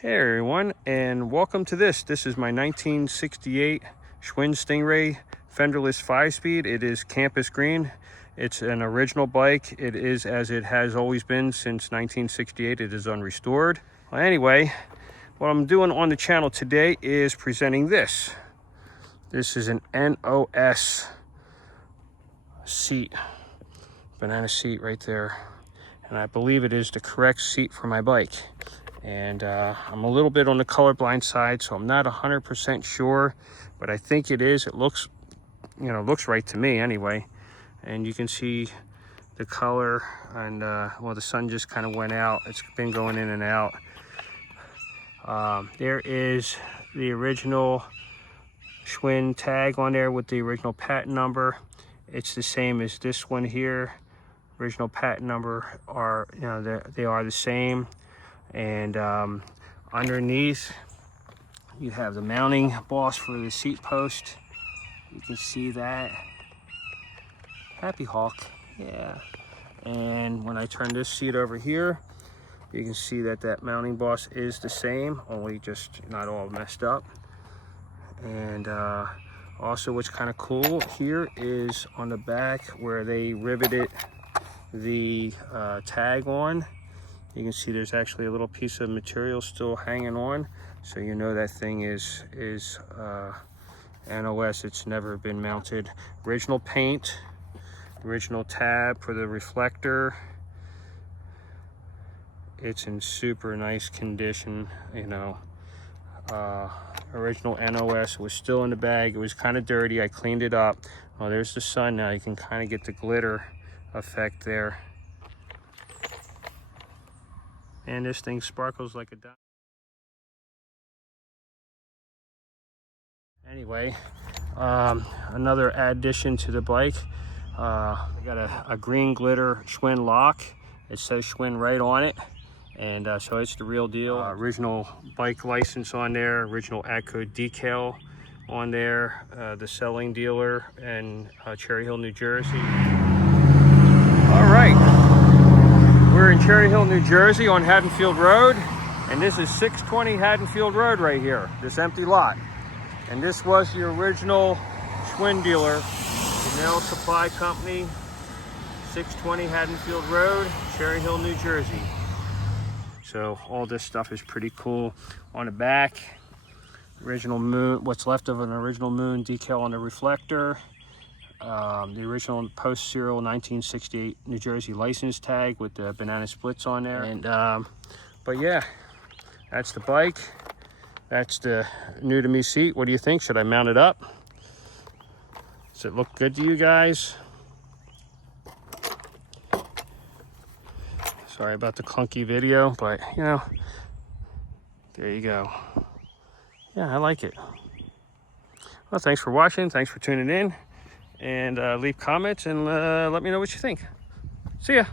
Hey everyone, and welcome to this. This is my 1968 NOS Sting-ray fenderless 5-speed. It is campus green. It's an original bike. It is as it has always been since 1968. It is unrestored. Well, anyway, what I'm doing on the channel today is presenting this. This is an NOS seat, banana seat right there. And I believe it is the correct seat for my bike. And I'm a little bit on the colorblind side, so I'm not 100% sure, but I think it is. It looks, looks right to me anyway. And you can see the color, and well, the sun just kind of went out. It's been going in and out. There is the original Schwinn tag on there with the original patent number. It's the same as this one here. Original patent number are, they are the same. And underneath you have the mounting boss for the seat post. You can see that. Happy Hawk, yeah. And when I turn this seat over here, you can see that that mounting boss is the same, only just not all messed up. And also what's kind of cool here is on the back where they riveted the tag on. You can see there's actually a little piece of material still hanging on, so you know that thing is NOS. It's never been mounted. Original paint, original tab for the reflector. It's in super nice condition, original NOS was still in the bag. It was kind of dirty. I cleaned it up. Oh, there's the sun now. You can kind of get the glitter effect there. And this thing sparkles like a diamond. Anyway, another addition to the bike. I got a green glitter Schwinn lock. It says Schwinn right on it. And so it's the real deal. Original bike license on there, original ad code decal on there, the selling dealer in Cherry Hill, New Jersey. All right. We're in Cherry Hill, New Jersey on Haddonfield Road, and this is 620 Haddonfield Road right here, this empty lot. And this was the original Schwinn dealer, the Nail Supply Company, 620 Haddonfield Road, Cherry Hill, New Jersey. So all this stuff is pretty cool. On the back, original moon, what's left of an original moon decal on the reflector. The original post serial 1968 New Jersey license tag with the banana splits on there. And but yeah, that's the bike. That's the new to me seat. What do you think? Should I mount it up? Does it look good to you guys? Sorry about the clunky video, but there you go. Yeah, I like it. Well, thanks for watching. Thanks for tuning in. And leave comments and let me know what you think. See ya.